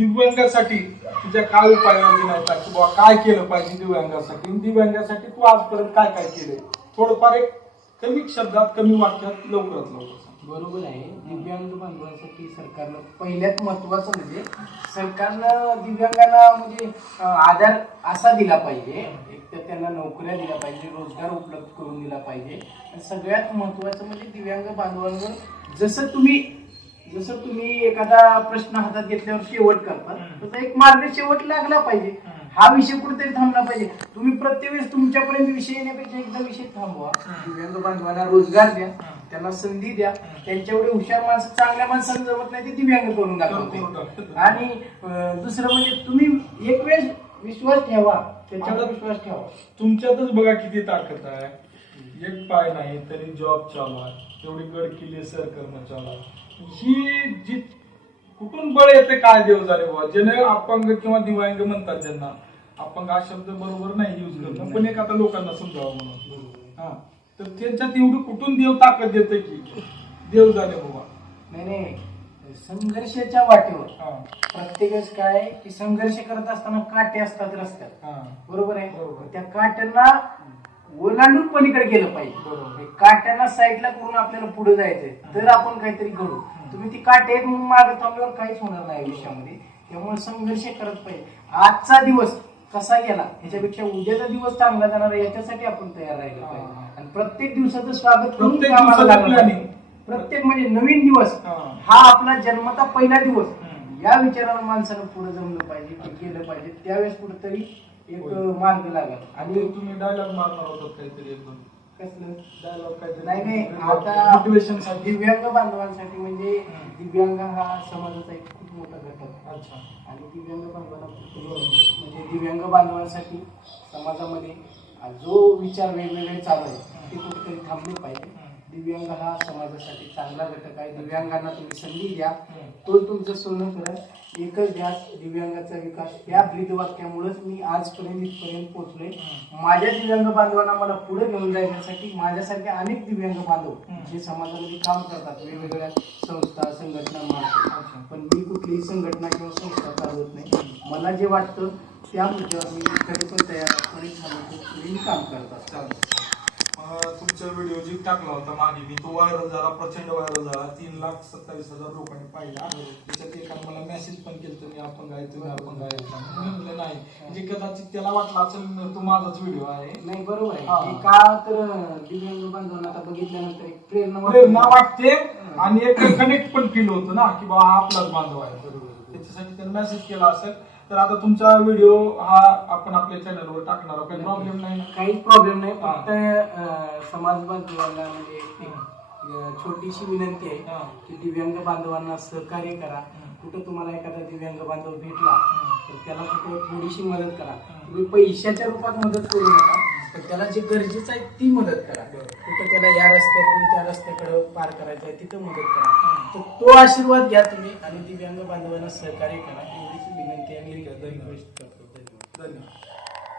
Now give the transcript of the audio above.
दिव्यांगासाठी तुझ्या काय उपाययोजना आहेत की बाबा काय केलं पाहिजे दिव्यांगासाठी, दिव्यांगासाठी तू आजपर्यंत काय काय केलंय, थोडंफार एक कमी शब्दात कमी वाक्यात लवकरात लवकर सांग. बरोबर आहे. दिव्यांग बांधवांसाठी सरकारनं पहिल्यात महत्वाचं म्हणजे सरकारनं दिव्यांगांना म्हणजे आधार असा दिला पाहिजे, एक तर त्यांना नोकऱ्या दिल्या पाहिजे, रोजगार उपलब्ध करून दिला पाहिजे. आणि सगळ्यात महत्वाचं म्हणजे दिव्यांग बांधवांवर जसं तुम्ही एखादा प्रश्न हातात घेतल्यावर शेवट करता तसा एक मार्ग शेवट लागला पाहिजे. हा विषय कुठेतरी थांबला पाहिजे. तुम्ही प्रत्येक वेळेस तुमच्यापर्यंत विषय येण्यापेक्षा एकदा विषय थांबवा. दिव्यांग बांधवांना रोजगार द्या, त्यांना संधी द्या. त्यांच्या एवढे हुशार माणसं चांगल्या माणसांना जमत नाही ते दिव्यांग करून दाखवते. आणि दुसरं म्हणजे तुम्ही एक वेळेस विश्वास ठेवा, त्याच्यावर विश्वास ठेवा. तुमच्यातच बघा किती ताकद आहे. एक पाय नाही तरी जॉब चालू आहे, तेवढी गड किल्ले सर करणं चालू आहे. ही जी कुठून बळ येते काय देव जाणे बाबा. ज्याने अपंग किंवा दिव्यांग म्हणतात ज्यांना, अपंग हा शब्द बरोबर नाही युज करणं, पण एक आता लोकांना समजावं म्हणून. हा तर त्यांच्यात एवढी कुठून देव ताकद देते की देव जाणे बाबा. नाही, संघर्षाच्या वाटेवर प्रत्येकच काय की संघर्ष करत असताना काटे असतात रस्त्यात, बरोबर आहे. त्या काट्यांना ओलांडून पलीकडे गेलं पाहिजे. काट्यांना साईडला करून आपल्याला पुढे जायचंय तर आपण काहीतरी घडू. तुम्ही ती काटे म्हणून मागे थांबल्यावर काहीच होणार नाही आयुष्यामध्ये. त्यामुळे संघर्ष करत पाहिजे. आजचा दिवस कसा गेला ह्याच्यापेक्षा उद्याचा दिवस चांगला जाणार आहे याच्यासाठी आपण तयार राहिलं पाहिजे. आणि प्रत्येक दिवसाचं स्वागत करून प्रत्येक म्हणजे नवीन दिवस हा आपला जन्मता पहिला दिवस या विचारानं माणसानं पुढे जमलं पाहिजे, केलं पाहिजे. त्यावेळेस कुठेतरी एक मार्ग लागला. आणि तुम्ही डायलॉग मारणार होतात काहीतरी एकदम कसलं डायलॉग काहीतरी नाही आता मोटिवेशनसाठी. दिव्यांग बांधवांसाठी म्हणजे दिव्यांग हा समाजाचा एक खूप मोठा घटक. अच्छा. आणि दिव्यांग बांधवांना म्हणजे दिव्यांग बांधवांसाठी समाजामध्ये जो विचार वेगवेगळे चालू आहे ते कुठेतरी थांबले पाहिजे. दिव्यांग हा समाजासाठी चांगला घटक आहे. दिव्यांगांना तुम्ही संधी द्या, तो तुमचं सोनं करा. एकच द्या दिव्यांगाचा विकास. या ब्रीदवाक्यामुळेच मी आजपर्यंत इथपर्यंत पोहोचलोय. माझ्या दिव्यांग बांधवांना मला पुढे घेऊन जाण्यासाठी माझ्यासारखे अनेक दिव्यांग बांधव जे समाजामध्ये काम करतात, वेगवेगळ्या संस्था संघटना मार्फत. पण मी कुठलीही संघटना किंवा संस्था चालवत नाही. मला जे वाटतं त्या मुद्द्यावर मी कधी पण तयार मी काम करत असतो. तुमचा व्हिडिओ जी टाकला होता मागे मी, तो व्हायरल झाला, प्रचंड व्हायरल झाला. 3,27,000 लोकांनी पाहिला. त्याच्यात एकाने मला मेसेज पण केलं, मी अपंग आहे, तुम्ही अपंग आहे. म्हणलं नाही, म्हणजे कदाचित त्याला वाटलं असेल तो माझाच व्हिडिओ आहे. नाही बरोबर आहे. का तर दिव्यांग बांधवांना आता बघितल्यानंतर एक प्रेरणा वाटते आणि एक कनेक्ट पण फील होतं ना की बाबा आपलाच बांधव आहे. त्याच्यासाठी त्याने मेसेज केला असेल. तर आता तुमचा व्हिडिओ हा आपण आपल्या चॅनलवर टाकणार, काही प्रॉब्लेम नाही ना? काहीच प्रॉब्लेम नाही. फक्त समाज बांधवांना म्हणजे छोटीशी विनंती आहे की दिव्यांग बांधवांना सहकार्य करा. कुठं तुम्हाला एखादा दिव्यांग बांधव भेटला तर त्याला कुठं थोडीशी मदत करा. तुम्ही पैशाच्या रूपात मदत करू नका, पण त्याला जे गरजेचं आहे ती मदत करा. कुठं त्याला या रस्त्यातून त्या रस्त्याकडे पार करायचं आहे तिथं मदत करा. तर तो आशीर्वाद घ्या तुम्ही आणि दिव्यांग बांधवांना सहकार्य करा. एवढीच विनंती आणि रिक्वेस्ट करतो. धन्यवाद.